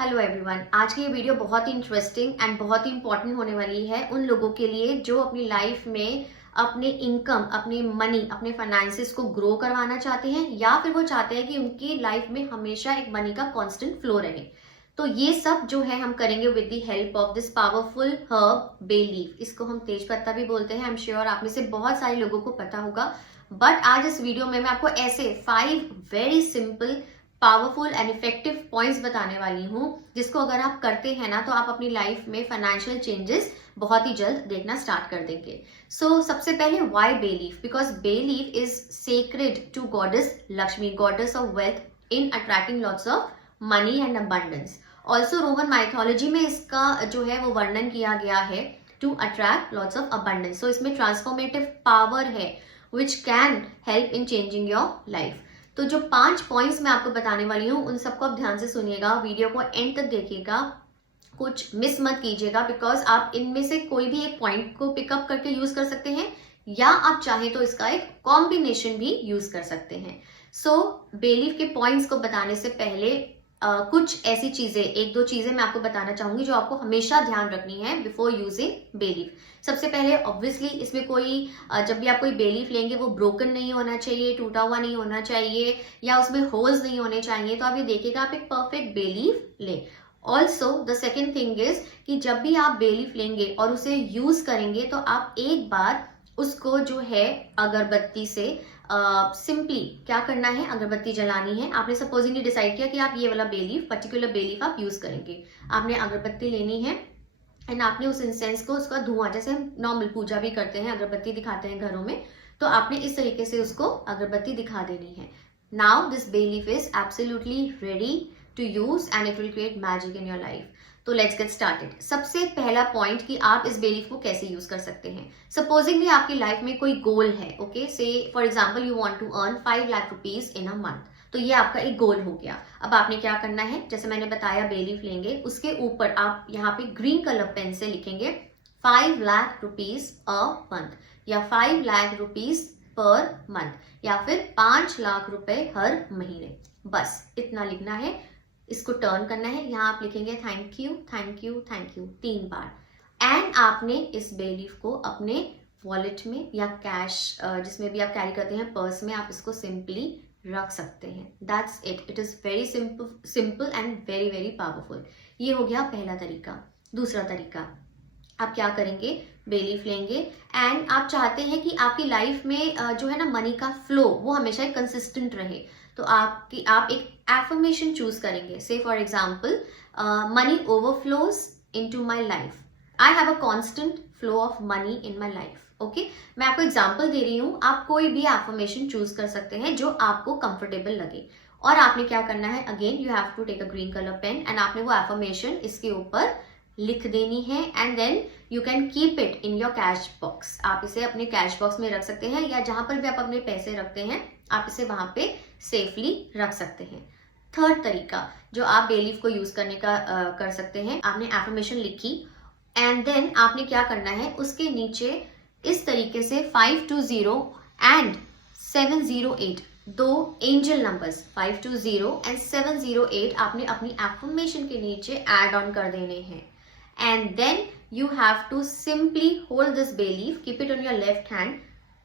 Hello everyone, आज की ये वीडियो बहुत ही इंटरेस्टिंग एंड बहुत ही इंपॉर्टेंट होने वाली है उन लोगों के लिए जो अपनी लाइफ में अपने इनकम, अपने मनी, अपने फाइनेंसेस को ग्रो करवाना चाहते हैं या फिर वो चाहते हैं कि उनकी लाइफ में हमेशा एक मनी का कांस्टेंट फ्लो रहे। तो ये सब जो है हम करेंगे with the help of this powerful herb bay leaf. इसको हम तेज पत्ता भी बोलते हैं। आई एम श्योर आप में से बहुत सारे लोगों को पता होगा, बट आज इस वीडियो में मैं आपको ऐसे 5 very simple powerful and effective points बताने वाली हूँ जिसको अगर आप करते हैं ना तो आप अपनी लाइफ में फाइनेंशियल चेंजेस बहुत ही जल्द देखना स्टार्ट कर देंगे। सबसे पहले why bay leaf? Because bay leaf is sacred to goddess Lakshmi, goddess of wealth, in attracting lots of money and abundance. Also Roman mythology में इसका जो है वो वर्णन किया गया है to attract lots of abundance. इसमें ट्रांसफॉर्मेटिव पावर है which can help in changing your life. तो जो 5 पॉइंट्स मैं आपको बताने वाली हूँ उन सबको आप ध्यान से सुनिएगा, वीडियो को एंड तक देखिएगा, कुछ मिस मत कीजिएगा। बिकॉज आप इनमें से कोई भी एक पॉइंट को पिकअप करके यूज कर सकते हैं या आप चाहें तो इसका एक कॉम्बिनेशन भी यूज कर सकते हैं। बे लीफ के पॉइंट्स को बताने से पहले कुछ ऐसी चीजें, 1-2 चीजें मैं आपको बताना चाहूंगी जो आपको हमेशा ध्यान रखनी है बिफोर यूजिंग बे लीफ। सबसे पहले ऑब्वियसली इसमें कोई जब भी आप कोई बे लीफ लेंगे वो ब्रोकन नहीं होना चाहिए, टूटा हुआ नहीं होना चाहिए या उसमें होल्स नहीं होने चाहिए। तो आप ये देखिएगा आप एक परफेक्ट बे लीफ लें। Also the second thing is कि जब भी आप बे लीफ लेंगे और उसे यूज करेंगे तो आप एक बार उसको जो है अगरबत्ती से सिंपली क्या करना है, अगरबत्ती जलानी है। आपने सपोजिंगली डिसाइड किया कि आप ये वाला bay leaf, particular bay leaf आप यूज करेंगे। आपने अगरबत्ती लेनी है एंड आपने उस इंसेंस को, उसका धुआं, जैसे हम नॉर्मल पूजा भी करते हैं, अगरबत्ती दिखाते हैं घरों में, तो आपने इस तरीके से उसको अगरबत्ती दिखा देनी है। Now this bay leaf is absolutely ready to use and it will create magic in your life. तो लेट्स गेट स्टार्टेड। सबसे पहला पॉइंट कि आप इस बे लीफ को कैसे यूज कर सकते हैं। सपोजिंगली आपकी लाइफ में कोई गोल है, okay, so for example you want to earn 5 lakh rupees in a month. तो ये आपका एक गोल हो गया। अब आपने क्या करना है, जैसे मैंने बताया बे लीफ लेंगे, उसके ऊपर आप यहाँ पे ग्रीन कलर पेन से लिखेंगे 5 लाख रुपीज अ मंथ या 5 लाख रुपीज पर मंथ या फिर 5 लाख रुपए हर महीने। बस इतना लिखना है। इसको टर्न करना है, यहाँ आप लिखेंगे thank you thank you thank you 3 bar. And आपने इस बे लीफ को अपने वॉलेट में या कैश जिसमें भी आप कैरी करते हैं, पर्स में, आप इसको सिंपली रख सकते हैं। That's it. It is very simple and very very powerful. ये हो गया पहला तरीका। दूसरा तरीका, आप क्या करेंगे, बे लीफ लेंगे एंड आप चाहते हैं कि आपकी लाइफ में जो है ना मनी का फ्लो वो हमेशा एक कंसिस्टेंट रहे। तो आप एक एफर्मेशन चूज करेंगे। से for example, money overflows into my life, I have a constant flow of money in my life. Okay, मैं आपको एग्जांपल दे रही हूँ, आप कोई भी एफर्मेशन चूज कर सकते हैं जो आपको कंफर्टेबल लगे। और आपने क्या करना है, again you have to take a green colour pen and आपने वो एफर्मेशन इसके ऊपर लिख देनी है and then you can keep it in your cash box. आप इसे अपने कैश बॉक्स में रख सकते हैं या जहां पर भी आप अपने पैसे रखते हैं आप इसे वहां पे सेफली रख सकते हैं। थर्ड तरीका जो आप बे लीफ को यूज करने का कर सकते हैं, आपने एफर्मेशन लिखी एंड देन आपने क्या करना है, उसके नीचे इस तरीके से 520 एंड 708 दो एंजल नंबर्स 520 एंड 708 आपने अपनी एफर्मेशन के नीचे ऐड ऑन कर देने हैं। And then you have to simply hold this bay leaf, keep it on your left hand,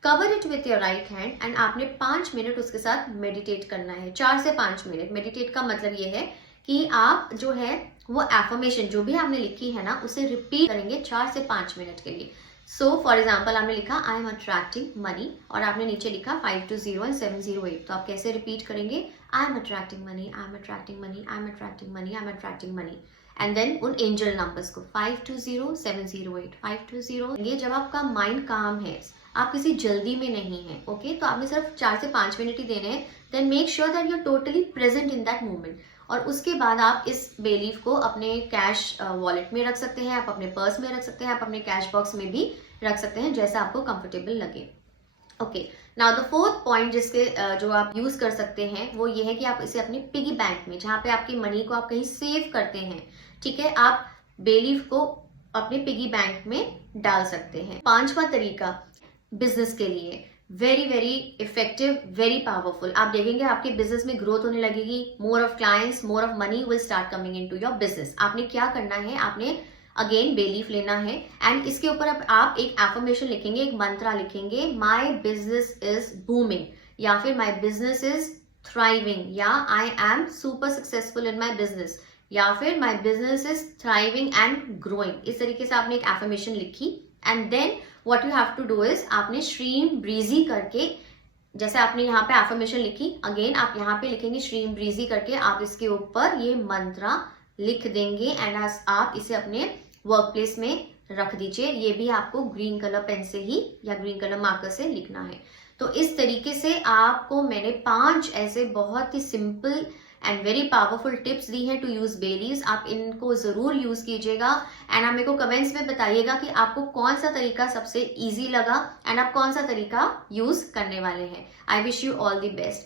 cover it with your right hand and आपने 5 मिनट उसके साथ मेडिटेट करना है। 4 से 5 मिनट। मेडिटेट का मतलब ये है कि आप जो है वो एफर्मेशन जो भी आपने लिखी है ना उसे रिपीट करेंगे 4 से 5 मिनट के लिए। फॉर एग्जाम्पल आपने लिखा आई एम अट्रैक्टिंग मनी और आपने नीचे लिखा 520 एंड 708। तो आप कैसे रिपीट करेंगे, I am attracting money, I am attracting money, I am attracting money, I am attracting money. And then उन एंजल नंबर्स को 520 708 520। ये जब आपका माइंड काम है, आप किसी जल्दी में नहीं है, ओके, तो आपने सिर्फ 4 से 5 मिनट ही देने हैं। Then make sure that you are totally present in that moment. और उसके बाद आप इस बे लीफ को अपने कैश वॉलेट में रख सकते हैं, आप अपने पर्स में रख सकते हैं, आप अपने कैश बॉक्स में भी रख सकते हैं, जैसा आपको कंफर्टेबल लगे। Okay, now the fourth point जिसके जो आप यूज कर सकते हैं वो ये है कि आप इसे अपने पिगी बैंक में, जहां पे आपकी मनी को आप कहीं सेव करते हैं, ठीक है, आप बे लीफ को अपने पिगी बैंक में डाल सकते हैं। 5वां तरीका बिजनेस के लिए। Very very effective, very powerful. आप देखेंगे आपके बिजनेस में ग्रोथ होने लगेगी, more of clients, more of money will start coming into your business. आपने क्या करना है, आपने अगेन बेलीफ लेना है एंड इसके ऊपर अब आप एक एफर्मेशन लिखेंगे, एक मंत्रा लिखेंगे, माई बिजनेस इज बूमिंग, या फिर माई बिजनेस इज थ्राइविंग, या I am super successful in my business, या फिर my business is thriving and growing. इस तरीके से आपने एक एफर्मेशन लिखी and then what you have to do is आपने स्ट्रीम ब्रीजी करके, जैसे आपने यहाँ पे एफर्मेशन लिखी, अगेन आप यहाँ पे लिखेंगे स्ट्रीम ब्रीजी करके, आप इसके ऊपर ये मंत्रा लिख देंगे एंड आप इसे अपने वर्क प्लेस में रख दीजिए। ये भी आपको ग्रीन कलर पेन से ही या ग्रीन कलर मार्कर से लिखना है। तो इस तरीके से आपको मैंने 5 ऐसे बहुत ही simple and very powerful tips दी हैं टू यूज बेलीज। आप इनको जरूर यूज कीजिएगा एंड आप मेरे को कमेंट्स में बताइएगा कि आपको कौन सा तरीका सबसे इजी लगा एंड आप कौन सा तरीका यूज करने वाले हैं। I wish you all the best.